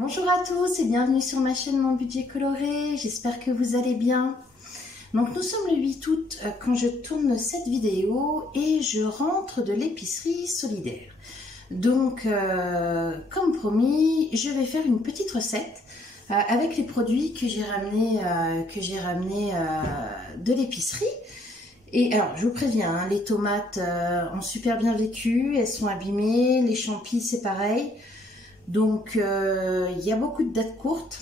Bonjour à tous et bienvenue sur ma chaîne Mon Budget Coloré, j'espère que vous allez bien. Donc nous sommes le 8 août quand je tourne cette vidéo et je rentre de l'épicerie solidaire. Donc comme promis, je vais faire une petite recette avec les produits que j'ai ramenés de l'épicerie. Et alors je vous préviens, hein, les tomates ont super bien vécu, elles sont abîmées, les champis c'est pareil. Donc il y a beaucoup de dates courtes,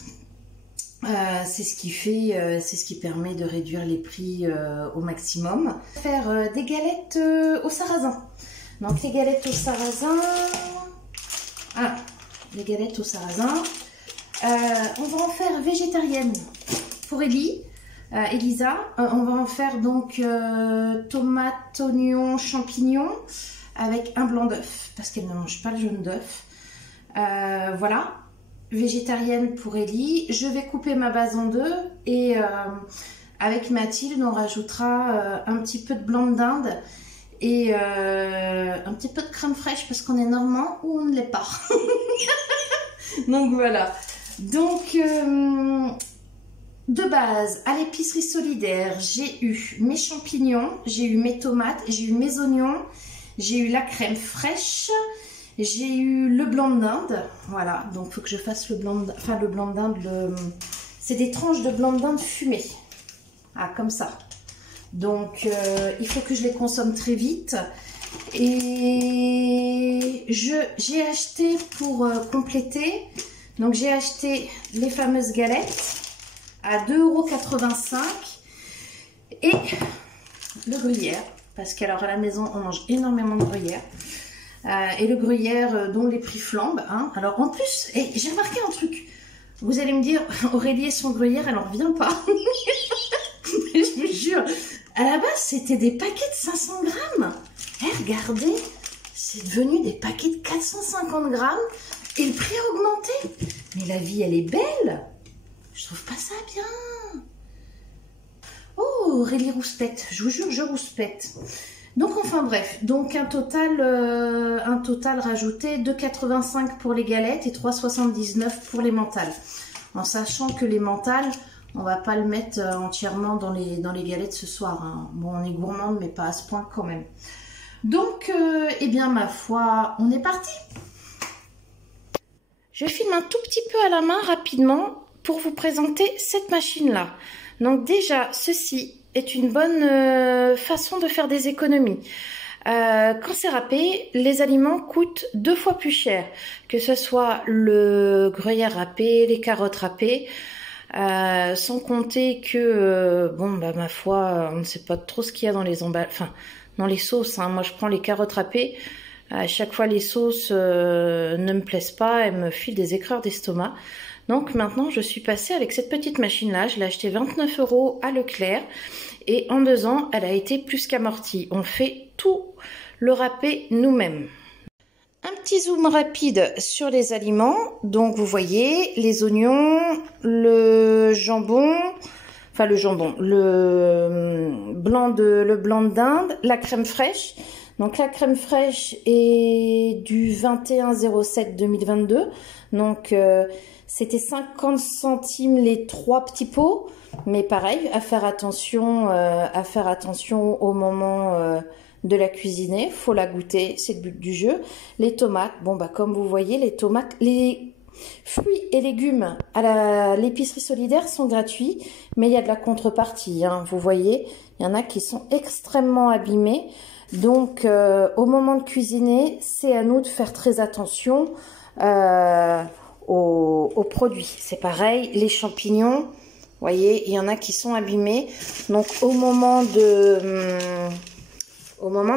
c'est ce qui permet de réduire les prix au maximum. Faire des galettes au sarrasin. Donc les galettes au sarrasin, on va en faire végétarienne pour Elisa. On va en faire donc tomates, oignons, champignons avec un blanc d'œuf parce qu'elle ne mange pas le jaune d'œuf. Voilà, végétarienne pour Ellie. Je vais couper ma base en deux et avec Mathilde on rajoutera un petit peu de blanc de dinde et un petit peu de crème fraîche parce qu'on est normand ou on ne l'est pas. Donc voilà. Donc de base à l'épicerie solidaire j'ai eu mes champignons, j'ai eu mes tomates, j'ai eu mes oignons, j'ai eu la crème fraîche. J'ai eu le blanc de dinde, voilà, donc il faut que je fasse le blanc de dinde, c'est des tranches de blanc de dinde fumé, comme ça. Donc il faut que je les consomme très vite. Et j'ai acheté pour compléter, donc j'ai acheté les fameuses galettes à 2,85 € et le gruyère, parce qu'alors à la maison on mange énormément de gruyère. Et le gruyère dont les prix flambent. Hein. Alors en plus, j'ai remarqué un truc. Vous allez me dire, Aurélie et son gruyère, elle en revient pas. Je vous jure, à la base, c'était des paquets de 500 grammes. Regardez, c'est devenu des paquets de 450 grammes et le prix a augmenté. Mais la vie, elle est belle. Je trouve pas ça bien. Oh, Aurélie rouspète. Je vous jure, je rouspète. Donc enfin bref, donc un total rajouté 2,85 pour les galettes et 3,79 pour les mentales. En sachant que les mentales, on va pas le mettre entièrement dans les galettes ce soir. Hein. Bon, on est gourmande, mais pas à ce point quand même. Donc, eh bien ma foi, on est parti. Je filme un tout petit peu à la main rapidement pour vous présenter cette machine-là. Donc déjà, ceci est une bonne façon de faire des économies. Quand c'est râpé, les aliments coûtent 2 fois plus cher, que ce soit le gruyère râpé, les carottes râpées, sans compter que, ma foi, on ne sait pas trop ce qu'il y a dans les emballages, enfin, dans les sauces. Hein. Moi, je prends les carottes râpées. À chaque fois, les sauces ne me plaisent pas, elles me filent des écreurs d'estomac. Donc maintenant, je suis passée avec cette petite machine-là. Je l'ai achetée 29 € à Leclerc. Et en 2 ans, elle a été plus qu'amortie. On fait tout le râpé nous-mêmes. Un petit zoom rapide sur les aliments. Donc vous voyez, les oignons, le jambon, le blanc de dinde, la crème fraîche. Donc la crème fraîche est du 21/07/2022. Donc c'était 50 centimes les 3 petits pots, mais pareil, à faire attention au moment de la cuisiner. Faut la goûter, c'est le but du jeu. Les tomates, comme vous voyez, les fruits et légumes à l'épicerie solidaire sont gratuits, mais il y a de la contrepartie. Hein. Vous voyez, il y en a qui sont extrêmement abîmés. Donc, au moment de cuisiner, c'est à nous de faire très attention aux produits. C'est pareil, les champignons, vous voyez, il y en a qui sont abîmés. Donc, au moment de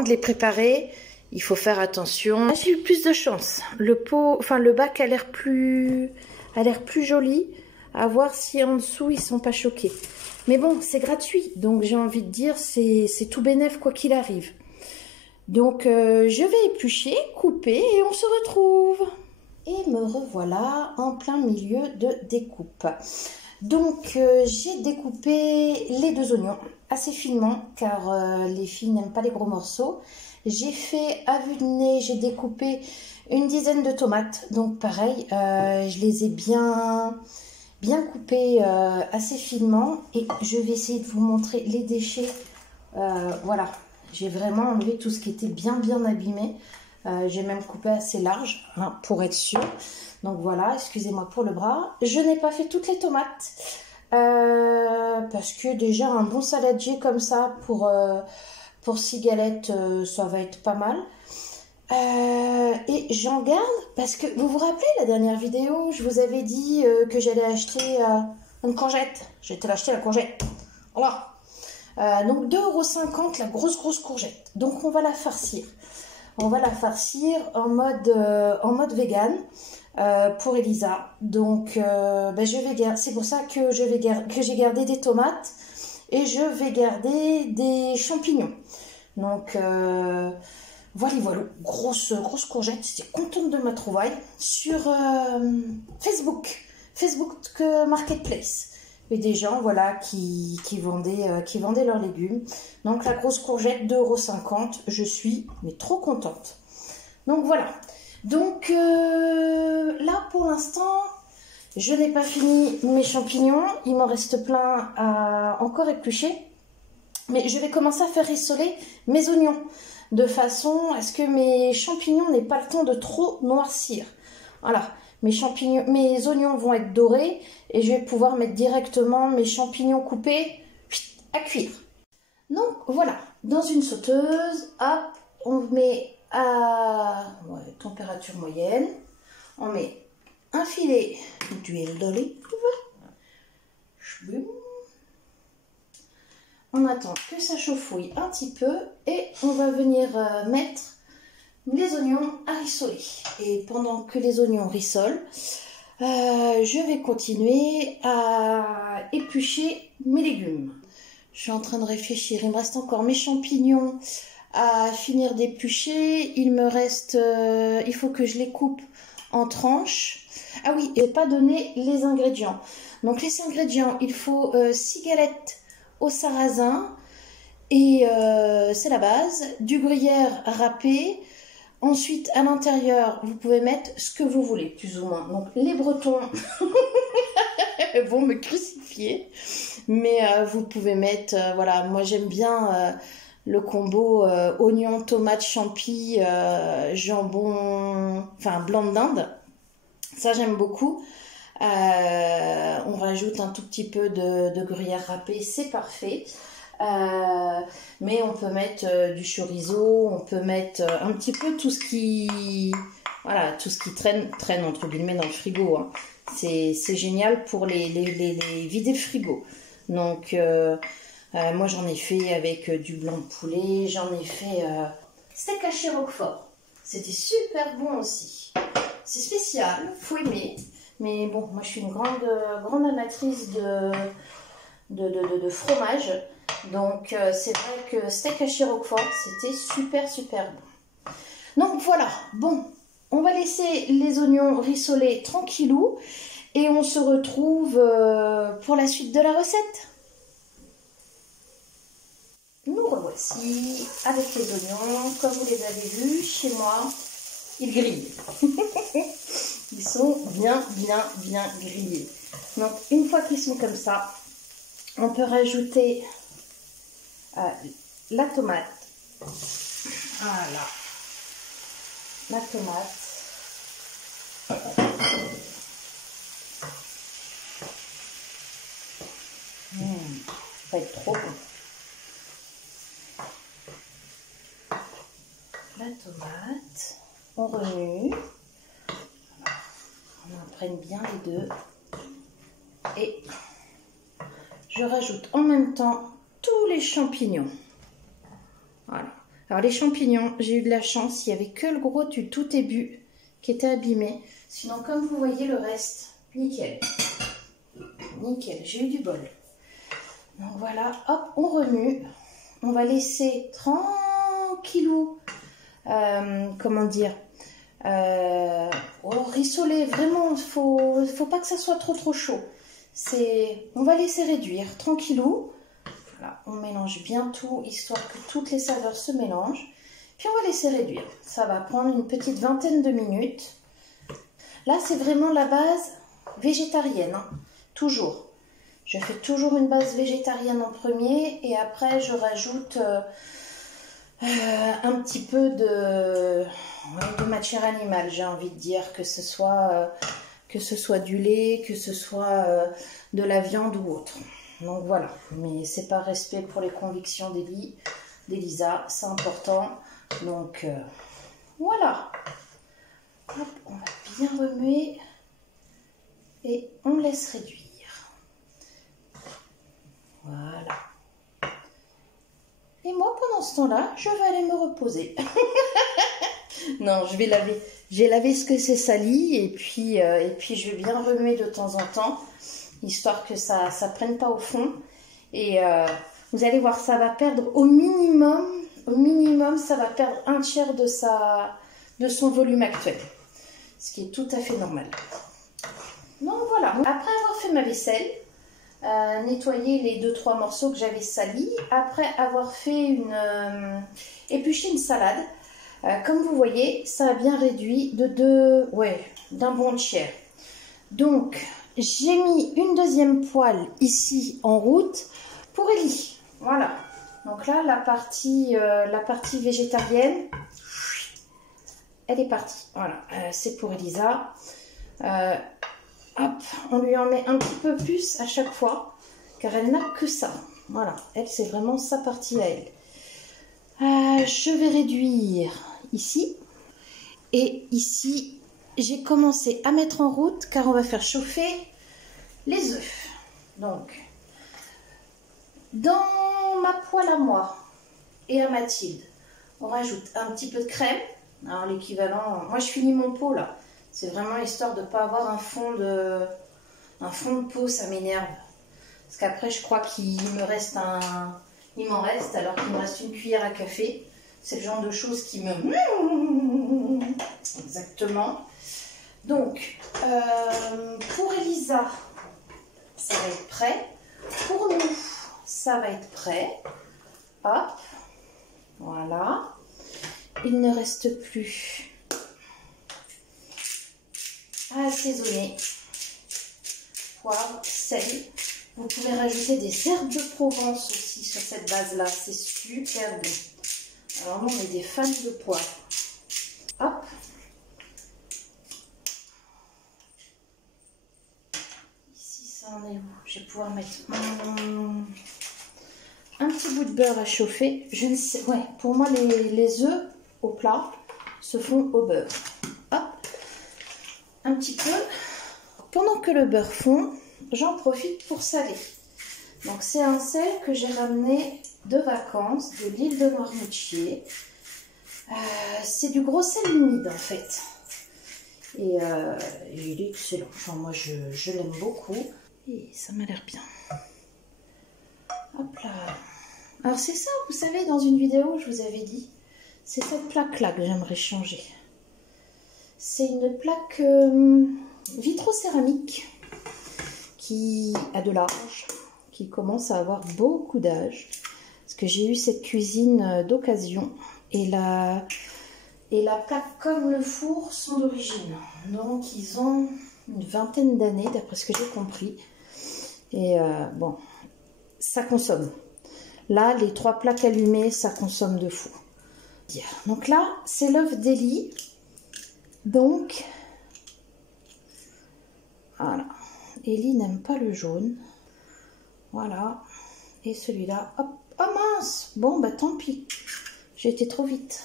les préparer, il faut faire attention. Là, j'ai eu plus de chance. Le bac a l'air plus joli. À voir si en dessous, ils sont pas choqués. Mais bon, c'est gratuit. Donc, j'ai envie de dire, c'est tout bénef quoi qu'il arrive. Donc, je vais éplucher, couper et on se retrouve. Et me revoilà en plein milieu de découpe. Donc, j'ai découpé les 2 oignons assez finement car les filles n'aiment pas les gros morceaux. J'ai fait à vue de nez, j'ai découpé une dizaine de tomates. Donc pareil, je les ai bien coupées assez finement. Et je vais essayer de vous montrer les déchets. Voilà, j'ai vraiment enlevé tout ce qui était bien abîmé. J'ai même coupé assez large hein, pour être sûr. Donc voilà, excusez-moi pour le bras. Je n'ai pas fait toutes les tomates. Parce que déjà un bon saladier comme ça pour 6 galettes, ça va être pas mal. Et j'en garde parce que vous vous rappelez la dernière vidéo, je vous avais dit que j'allais acheter une courgette. J'étais acheter la courgette. Voilà. Donc 2,50 € la grosse courgette. Donc on va la farcir. On va la farcir en mode vegan. Pour Elisa, donc je vais garder, c'est pour ça que j'ai gardé des tomates et je vais garder des champignons. Donc voilà, grosse courgette. J'étais contente de ma trouvaille sur Facebook Marketplace et des gens voilà qui vendaient leurs légumes. Donc la grosse courgette 2,50 €, je suis mais trop contente. Donc voilà. Donc là pour l'instant je n'ai pas fini mes champignons, il m'en reste plein à encore éplucher, mais je vais commencer à faire rissoler mes oignons de façon à ce que mes champignons n'aient pas le temps de trop noircir. Voilà, mes oignons vont être dorés et je vais pouvoir mettre directement mes champignons coupés à cuire. Donc voilà, dans une sauteuse, hop, on met à température moyenne, on met un filet d'huile d'olive, on attend que ça chauffouille un petit peu et on va venir mettre les oignons à rissoler. Et pendant que les oignons rissolent, je vais continuer à éplucher mes légumes. Je suis en train de réfléchir, il me reste encore mes champignons à finir d'éplucher. Il me reste, il faut que je les coupe en tranches. Ah oui, je n'ai pas donné les ingrédients. Donc les ingrédients, il faut 6 galettes au sarrasin et c'est la base, du gruyère râpé. Ensuite, à l'intérieur, vous pouvez mettre ce que vous voulez, plus ou moins. Donc les Bretons vont me crucifier, mais vous pouvez mettre, voilà, moi j'aime bien le combo oignon, tomate, champi, jambon, enfin blanc d'Inde. Ça j'aime beaucoup. On rajoute un tout petit peu de gruyère râpé, c'est parfait. Mais on peut mettre du chorizo, on peut mettre un petit peu tout ce qui, voilà, tout ce qui traîne entre guillemets dans le frigo. Hein. C'est génial pour les vider le frigo. Donc moi j'en ai fait avec du blanc de poulet, j'en ai fait steak haché roquefort. C'était super bon aussi. C'est spécial, faut aimer. Mais bon, moi je suis une grande amatrice de fromage. Donc c'est vrai que steak haché roquefort, c'était super bon. Donc voilà, bon, on va laisser les oignons rissoler tranquillou. Et on se retrouve pour la suite de la recette. Nous revoici avec les oignons. Comme vous les avez vus, chez moi, ils grillent. Ils sont bien grillés. Donc une fois qu'ils sont comme ça, on peut rajouter la tomate. Voilà. La tomate. Ça va être trop bon. La tomate, on remue. On imprègne bien les deux. Et je rajoute en même temps tous les champignons. Voilà. Alors les champignons, j'ai eu de la chance, il n'y avait que le gros du tout début qui était abîmé. Sinon, comme vous voyez, le reste, nickel. Nickel, j'ai eu du bol. Donc voilà, hop, on remue. On va laisser tranquillou, comment dire, rissoler. Vraiment, faut pas que ça soit trop chaud. On va laisser réduire tranquillou. Voilà, on mélange bien tout, histoire que toutes les saveurs se mélangent. Puis on va laisser réduire. Ça va prendre une petite vingtaine de minutes. Là, c'est vraiment la base végétarienne, hein. Toujours. Je fais toujours une base végétarienne en premier et après je rajoute un petit peu de matière animale, j'ai envie de dire, que ce soit du lait, que ce soit de la viande ou autre. Donc voilà, mais c'est par respect pour les convictions d'Elisa, c'est important. Donc voilà. Hop, on va bien remuer et on laisse réduire. Voilà. Et moi, pendant ce temps-là, je vais aller me reposer. Non, je vais laver. J'ai lavé ce que c'est sali et puis je vais bien remuer de temps en temps, histoire que ça prenne pas au fond. Et vous allez voir, ça va perdre au minimum, ça va perdre un tiers de son volume actuel. Ce qui est tout à fait normal. Donc voilà, après avoir fait ma vaisselle, nettoyer les 2-3 morceaux que j'avais salis, après avoir fait épluché une salade, comme vous voyez, ça a bien réduit d'un bon tiers. Donc, j'ai mis une deuxième poêle ici en route pour Ellie. Voilà. Donc là, la partie végétarienne, elle est partie. Voilà, c'est pour Elisa. Hop, on lui en met un petit peu plus à chaque fois, car elle n'a que ça. Voilà, elle, c'est vraiment sa partie à elle. Je vais réduire ici. Et ici, j'ai commencé à mettre en route, car on va faire chauffer les œufs. Donc, dans ma poêle à moi et à Mathilde, on rajoute un petit peu de crème. Alors l'équivalent, moi je finis mon pot là. C'est vraiment histoire de ne pas avoir un fond de pot, ça m'énerve. Parce qu'après, je crois qu'il m'en reste alors qu'il me reste une cuillère à café. C'est le genre de choses qui me... Exactement. Donc, pour Elisa, ça va être prêt. Pour nous, ça va être prêt. Hop, voilà. Il ne reste plus à assaisonner. Poivre, sel. Vous pouvez rajouter des herbes de Provence aussi sur cette base-là. C'est super bon. Alors nous, on est des fans de poivre. Hop. Ici, ça en est où? Je vais pouvoir mettre un petit bout de beurre à chauffer. Je ne sais... Ouais, pour moi, les œufs au plat se font au beurre. Hop. Un petit peu. Pendant que le beurre fond, j'en profite pour saler. Donc c'est un sel que j'ai ramené de vacances de l'île de Noirmoutier. C'est du gros sel humide en fait. Et il est excellent. Enfin, moi je l'aime beaucoup. Et ça m'a l'air bien. Hop là. Alors c'est ça, vous savez, dans une vidéo je vous avais dit, c'est cette plaque là que j'aimerais changer. C'est une plaque vitrocéramique qui a de l'âge, qui commence à avoir beaucoup d'âge, parce que j'ai eu cette cuisine d'occasion et la plaque comme le four sont d'origine, donc ils ont une vingtaine d'années d'après ce que j'ai compris, et bon, ça consomme. Là, les 3 plaques allumées, ça consomme de fou. Donc là, c'est l'œuf d'Ellie, donc voilà. Ellie n'aime pas le jaune. Voilà. Et celui-là, hop. Oh mince! Bon, bah tant pis. J'ai été trop vite.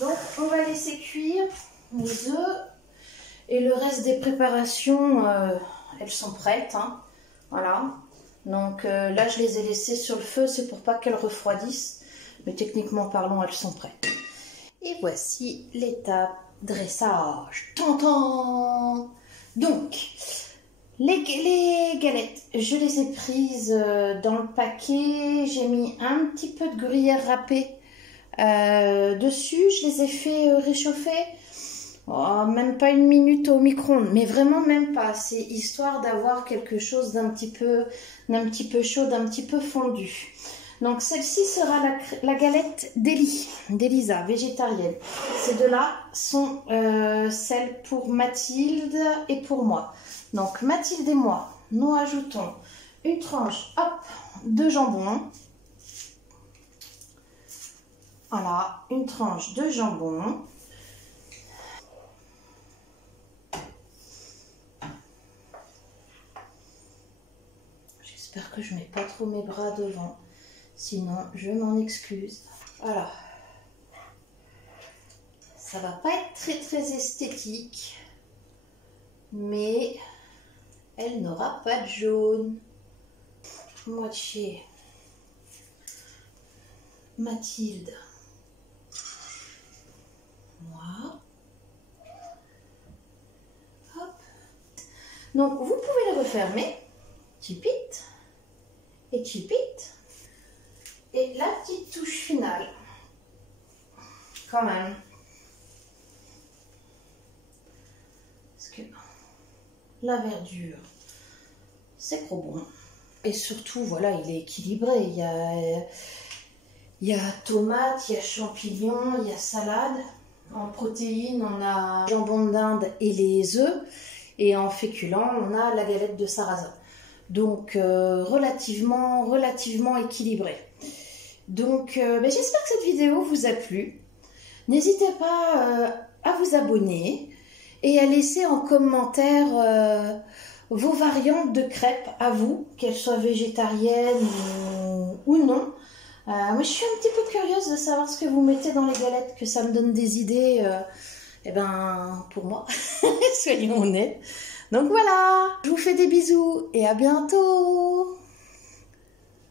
Donc, on va laisser cuire les œufs. Et le reste des préparations, elles sont prêtes. Hein. Voilà. Donc là, je les ai laissées sur le feu. C'est pour pas qu'elles refroidissent. Mais techniquement parlant, elles sont prêtes. Et voici l'étape dressage. Tantan! Donc, les galettes, je les ai prises dans le paquet. J'ai mis un petit peu de gruyère râpée dessus. Je les ai fait réchauffer. Même pas une minute au micro-ondes, mais vraiment même pas. C'est histoire d'avoir quelque chose d'un petit peu chaud, d'un petit peu fondu. Donc celle-ci sera la galette d'Elisa, végétarienne. Ces deux-là sont celles pour Mathilde et pour moi. Donc Mathilde et moi, nous ajoutons une tranche, hop, de jambon. Voilà, une tranche de jambon. J'espère que je ne mets pas trop mes bras devant. Sinon, je m'en excuse. Voilà. Ça va pas être très très esthétique. Mais elle n'aura pas de jaune. Moitié. Mathilde. Moi. Hop. Donc, vous pouvez le refermer. Chipit. Et chipit. Et la petite touche finale. Quand même. Parce que la verdure, c'est trop bon. Et surtout, voilà, il est équilibré. Il y a tomates, il y a champignons, il y a salade. En protéines, on a jambon d'Inde et les œufs. Et en féculents, on a la galette de sarrasin. Donc, relativement équilibré. Donc, j'espère que cette vidéo vous a plu. N'hésitez pas à vous abonner et à laisser en commentaire vos variantes de crêpes à vous, qu'elles soient végétariennes ou non. Moi, je suis un petit peu curieuse de savoir ce que vous mettez dans les galettes, que ça me donne des idées, pour moi, soyons honnêtes. Donc voilà, je vous fais des bisous et à bientôt.